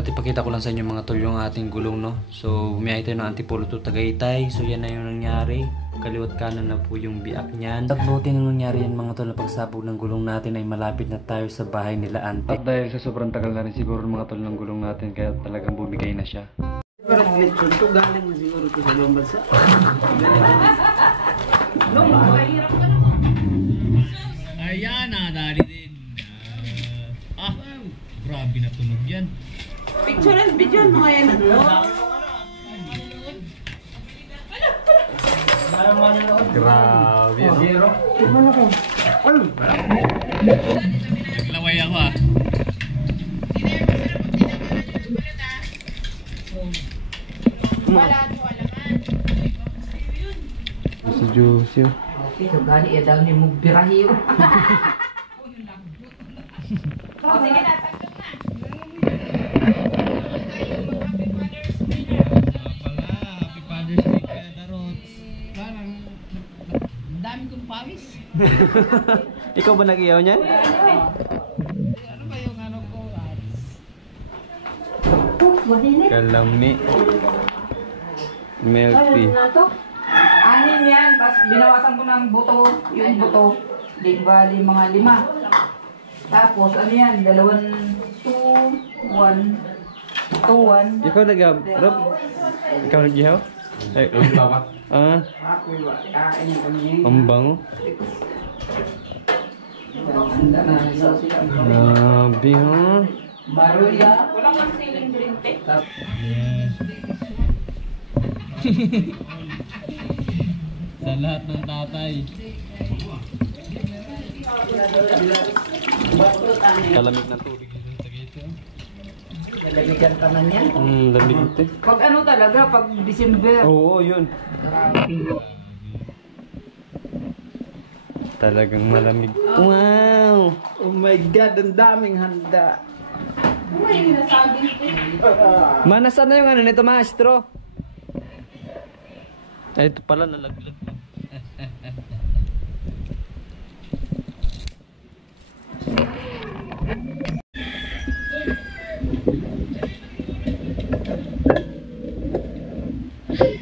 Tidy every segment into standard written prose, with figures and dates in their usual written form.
At ipakita ko lang sa inyo mga tol yung ating gulong, no. So bumiyay tayo ng Antipolo to Tagaytay. So yan na yung nangyari. Kaliwat kanan na po yung biak niyan. At buti nang nangyari yan mga tol, na pagsabog ng gulong natin ay malapit na tayo sa bahay nila Ante. At dahil sa sobrang tagal na rin siguro mga tol ng gulong natin, kaya talagang bumigay na siya. Pero lechon to, galing na siguro to sa ibang bansa. Ayan, nadali din. Grabe na tunog yan. Picturean, video mga yan. Grabe yan. Naglaway ako Si Juicy. Ito gani, daw ni mo birahiyo. Sige na, sakit na. Happy Father's Day kaya Tarots. Parang dami kong pawis. Ikaw ba nag-iyaw niyan? Ano ba yung ano ko? Kalami. Milky. Anin yan, tapos binawasan ko ng buto, yung buto. Di bali mga 5. Tapos ano yan, 2, 1, 2, 1. Ikaw nag-iyaw? Rob? Ikaw nag-iyaw? Ay, Kain kami. ang bango. Grabe ha. Maruya. Wala kang siling green tea. Sa lahat ng tatay. Kalamig na tubig. Nalamigan ka man yan. Lamig ito. Pag ano talaga, pag December. Oo, yun. Talagang malamig. Wow! Oh my God, ang daming handa. Manasan na yung ano nito, maestro? Ay, ito pala, nalaglag.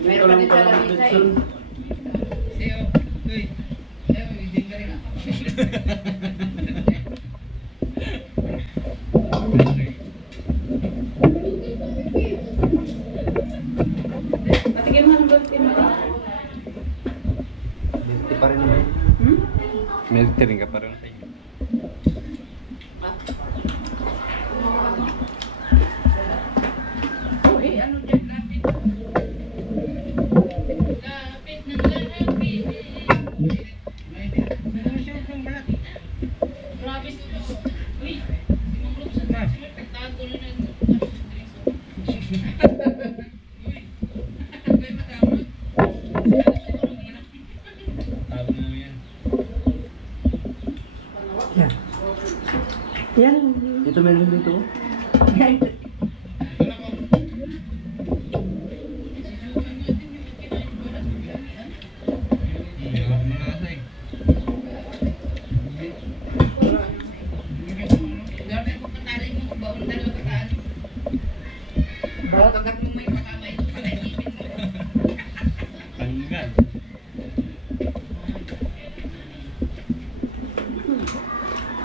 Meron pa din sa lamisa eh. Patigyan mo ng bulletin mo. Milky pa rin naman. Milky rin ka pa rin. Oh, ano dyan lapit? Lapit ng lapit. Grabe ito. Uy, imong group sa tago na nag. Yan. Ito meron dito.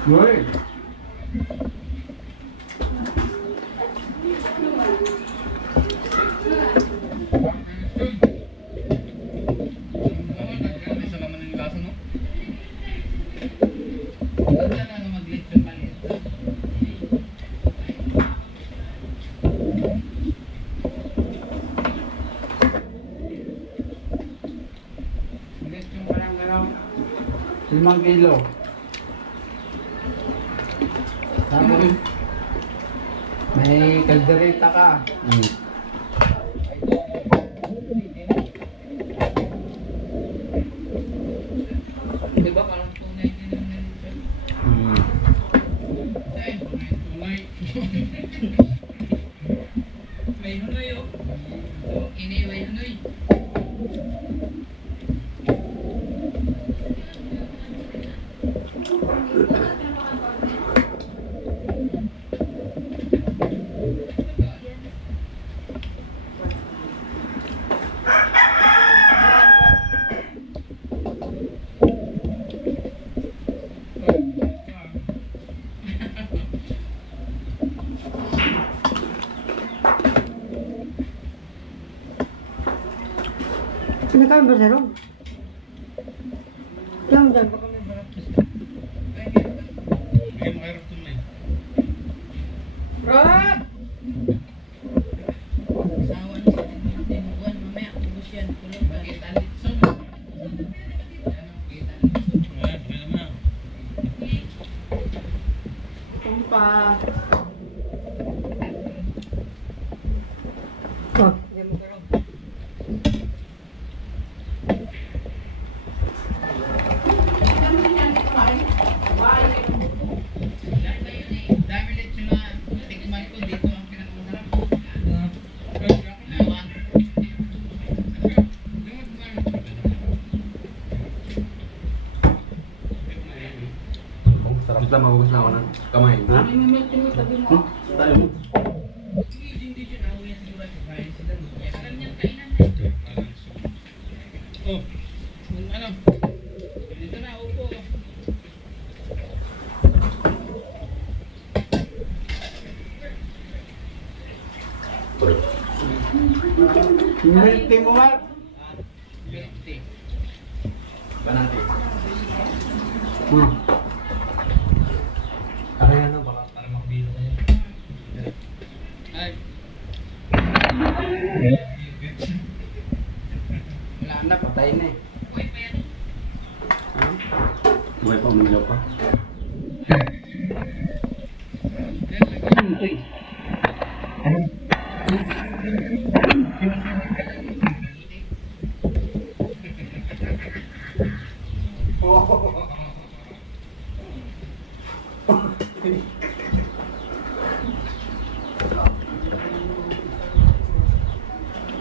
Hoy. Limang kilo. Tapos, may kaldereta ka. Diba parang tunay din ang nalito? Tunay. May hunoy oh. Ini may hunoy. Pinakain ba sa loob? Diyan, diyan. Baka may barat. Bigyan mo kayo ito na eh. Rob! Asawa na sa tinubuan, mamaya ubus yan. Kulong ba? Kita litson. Ayan, bigyan naman na. Tumpa. Oh. Bigyan mo kayo. Dami litson na tikman ko dito ang pinakamasarap. Dalawa. Sarap lang, mabugas na ako ng kamay. Ha? May milk tabi mo. Tayo mo. Hindi siya nauwi yan siguro sa bahay sila. Alam niya kainan. Oh, kung ano, Dito na, upo. Milk tea mo, Mark. Banati. Hmm. Kaya na, baka para makabilo kayo. Ay, Wala na, patay na eh. uy, pero. buhay pa, umilaw pa.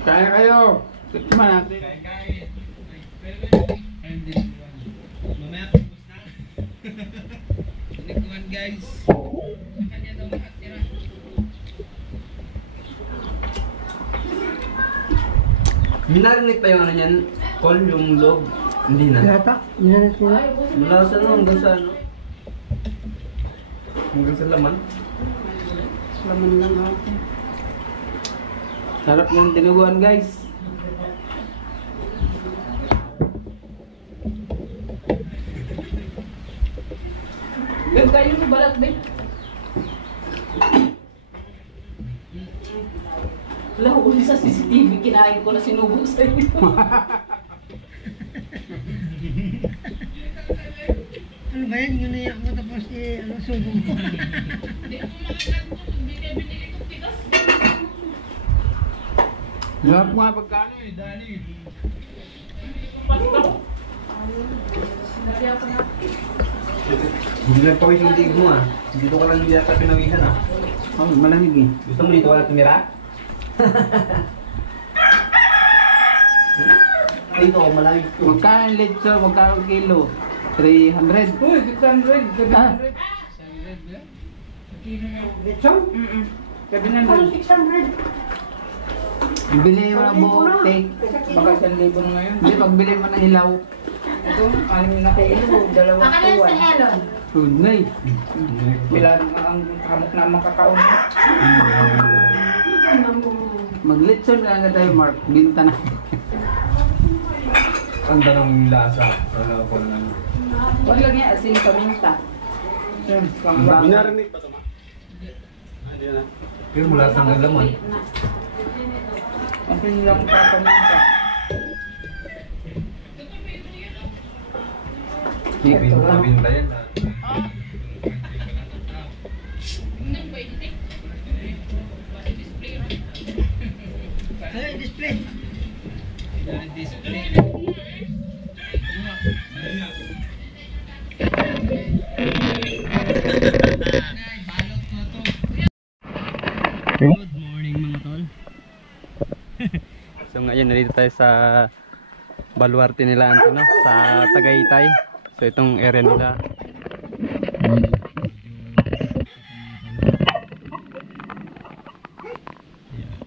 Kaya kayo. Tikman natin. Kain. Ayun din. Mamaya ubus na. Likuan guys. Sa kanya daw makatira. Minarinig pa yung ano niyan, Col, yung loob. Hindi na. Yata. Yan sila. Mula sa ano, hanggang sa ano. Hanggang sa laman. Laman lang ako. Sarap ng dinuguan, guys. Beb, kayo mo balat, Beb. Wala, uli sa CCTV, kinain ko na sinubog sa inyo. Ano ba yan? Yun na yan mo tapos subong ko. Hindi ako makagat ko kung hindi kayo binili kong tigas. Sarap nga pagkano eh. Dali. Sinabi ako na. Hindi lang pawis yung tig mo ah. Dito ka lang hindi yata pinawisan ah. Oh, malamig eh. Gusto mo dito ka lang tumira? Dito, malamig to. Magkano ang litso? Magkano ang kilo? 300. Uy, 600. 700. Lechon? Parang 600. Bili mo ng bote. Baka 1,000 na ngayon. Hindi, pagbili mo ng hilaw. Ito, 6 na kilo, 2 tuwan. Food na eh. Wala ang hamok naman kakaon. Mag-litson lang na tayo, Mark. Binta na. Ang tanong lasa. Wala ko lang. Huwag lang yan, asin paminta. Binarinig pa ito ma? Hindi na. Pero mula sa hanggang laman. Asin lang pa paminta. Pinta yan na. Nang ba ito? Ay, display. Display. Good morning mga tol. So ngayon narito tayo sa baluarte nila Anto, no? Sa Tagaytay. So itong area nila